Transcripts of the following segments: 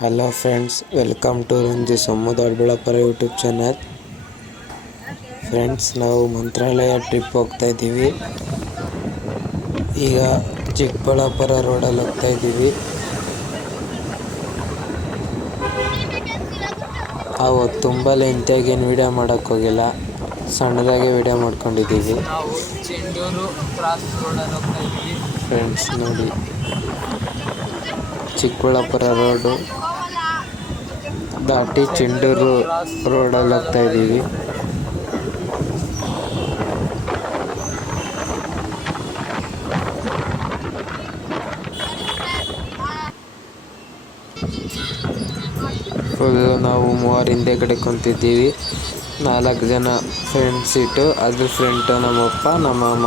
Hello friends welcome to Ranji Somma Doddaballapura YouTube channel friends ನಾವು Mantralaya trip ಹೋಗ್ತಾ ಇದ್ದೀವಿ. ಈಗ ಚಿಕ್ಕಬಳ್ಳಾಪುರ ರೋಡಲ್ಲಿ ಹೋಗ್ತಾ ಇದ್ದೀವಿ. ಅವು ತುಂಬ ವೀಡಿಯೋ ಮಾಡೋಕ್ಕೆ ಹೋಗಿಲ್ಲ. ಸಣ್ಣದಾಗೆ ವಿಡಿಯೋ ಮಾಡ್ಕೊಂಡಿದ್ದೀವಿ. ಫ್ರೆಂಡ್ಸ್ ನೋಡಿ. ಚಿಕ್ಕಬಳ್ಳಾಪುರ ರೋಡು ದಾಟಿ ಚೆಂಡೂರು ರೋಡಲ್ಲಿ ಹೋಗ್ತಾ ಇದ್ದೀವಿ. ಫುಲ್ಲು ನಾವು ಮೂವರು ಹಿಂದೆ ಕಡೆ ಕುಂತಿದ್ದೀವಿ. ನಾಲ್ಕು ಜನ ಫ್ರೆಂಡ್ ಸೀಟು ಅದ್ರ ಫ್ರೆಂಟು ನಮ್ಮಪ್ಪ ನಮ್ಮ ಅಮ್ಮ.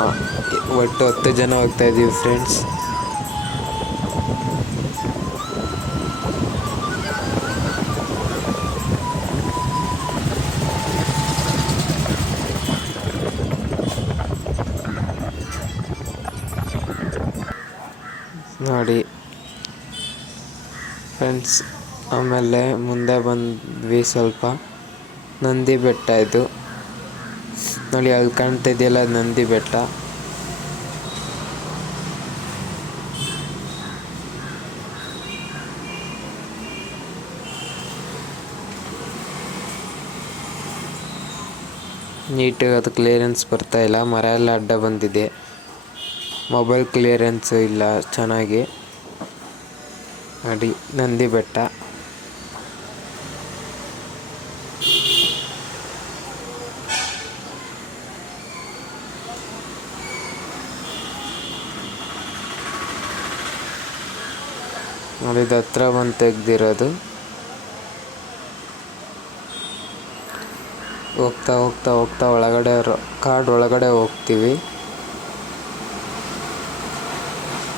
ಒಟ್ಟು ಹತ್ತು ಜನ ಹೋಗ್ತಾ ಇದ್ದೀವಿ ಫ್ರೆಂಡ್ಸ್ ನೋಡಿ. ಫ್ರೆಂಡ್ಸ್ ಆಮೇಲೆ ಮುಂದೆ ಬಂದ್ವಿ ಸ್ವಲ್ಪ. ನಂದಿ ಬೆಟ್ಟ ಇದು. ನೋಡಿ, ಅಲ್ಲಿ ಕಾಣ್ತಾ ಇದೆಯಲ್ಲ, ನಂದಿ ಬೆಟ್ಟ. ನೀಟಾಗಿ ಅದು ಕ್ಲಿಯರೆನ್ಸ್ ಬರ್ತಾ ಇಲ್ಲ. ಮರ ಎಲ್ಲ ಅಡ್ಡ ಬಂದಿದೆ. ಮೊಬೈಲ್ ಕ್ಲಿಯರೆನ್ಸ್ ಇಲ್ಲ, ಚೆನ್ನಾಗಿ. ನೋಡಿ ನಂದಿ ಬೆಟ್ಟ. ನೋಡಿ, ಇದು ಹತ್ರ ಬಂದು ತೆಗ್ದಿರೋದು. ಹೋಗ್ತಾ ಹೋಗ್ತಾ ಹೋಗ್ತಾ ಒಳಗಡೆ ಕಾಡು ಒಳಗಡೆ ಹೋಗ್ತೀವಿ.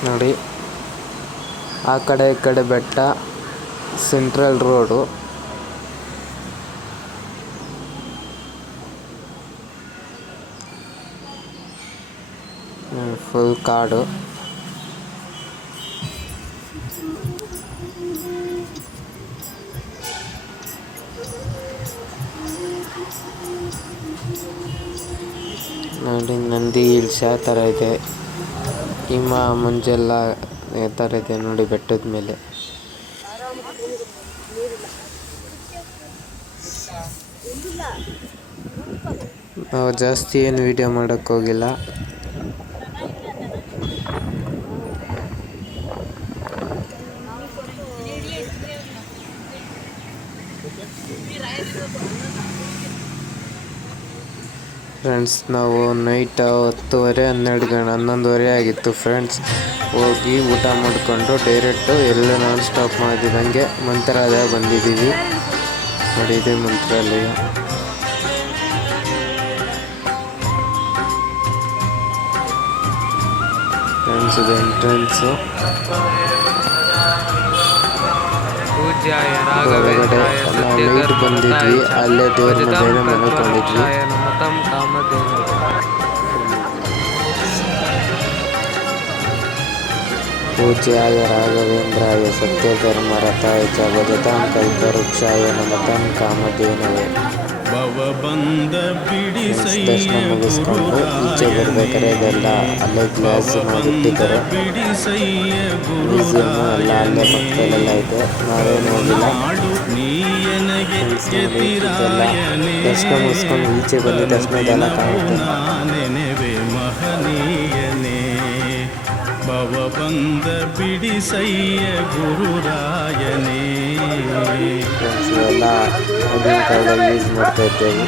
ನೋಡಿ. ಆ ಕಡೆ ಈ ಕಡೆ ಬೆಟ್ಟ ಸೆಂಟ್ರಲ್ ರೋಡು ಫುಲ್ ಕಾಡು. ನೋಡಿ, ನಂದಿ ಹಿಲ್ಸ್ ಥರ ಇದೆ? ಹಿಮ ಮಂಜೆಲ್ಲ ಥರ ಇದೆ ನೋಡಿ ಬೆಟ್ಟದ ಮೇಲೆ. ನಾವು ಜಾಸ್ತಿ ಏನು ವಿಡಿಯೋ ಮಾಡೋಕ್ಕೆ ಹೋಗಿಲ್ಲ. ಫ್ರೆಂಡ್ಸ್ ನಾವು ನೈಟ್ ಹತ್ತುವರೆ ಹನ್ನೆರಡು ಗಂಟೆ ಹನ್ನೊಂದುವರೆ ಆಗಿತ್ತು ಫ್ರೆಂಡ್ಸ್ ಹೋಗಿ ಊಟ ಮಾಡಿಕೊಂಡು ಡೈರೆಕ್ಟು ಎಲ್ಲ ನಾನ್ ಸ್ಟಾಪ್ ಮಾಡಿದಂಗೆ ಮಂತ್ರಾಲಯ ಬಂದಿದ್ದೀವಿ. ನೋಡಿ ಇದೆ ಮಂತ್ರಾಲಯ ಫ್ರೆಂಡ್ಸ್ ಇದು ಎಂಟ್ರೆನ್ಸು ನಾವು ನೈಟ್ ಬಂದಿದ್ವಿ. ಅಲ್ಲೇ ದೇವ್ರ ಮನೆ ಮಲ್ಕೊಂಡಿದ್ವಿ. पूज्याय राघवेन्द्राय सत्यधर्मरताय च भजतां कल्पवृक्षाय नमतां कामधेनवे ಭವಬಂಧ ಬಿಡಿಸಯ್ಯ ದರ್ಶನ ಮುಗಿಸ್ಕೊಂಡು ಈಚೆ ಬರ್ಬೇಕಾದ್ರೆ ಇದೆಲ್ಲ ಅಲ್ಲೇ ಗ್ಲಾಸ್ ಮಾಡಿಟ್ಟಿದ್ದಾರೆ ಬಿಡಿಸಯ್ಯ ಮ್ಯೂಸಿಯಮ್ ಎಲ್ಲ ಅಲ್ಲೇ ಪಕ್ಕದಲ್ಲೆಲ್ಲ ಇದೆ ನಾವೇನು ಹೋಗಿಲ್ಲ ಗುರುನಾಡು ನೀಯನಗೆ Friends ನೋಡಿ ಇದೆಲ್ಲ ದರ್ಶನ ಮುಗಿಸ್ಕೊಂಡು ಈಚೆ ಬಂದ ತಕ್ಷಣ ಇದೆಲ್ಲ ಕಾಣುತ್ತೆ ನಾನೆನೆವೆ ಮಹನೀಯನೇ ಭವಬಂಧ ಬಿಡಿಸಯ್ಯ ಗುರುರಾಯನೇ ಫ್ರೆಂಡ್ಸ್ ಇವೆಲ್ಲ ಆಗಿನ ಕಾಲದಲ್ಲಿ ಯೂಸ್ ಮಾಡ್ತಾ ಇದ್ದೇವೆ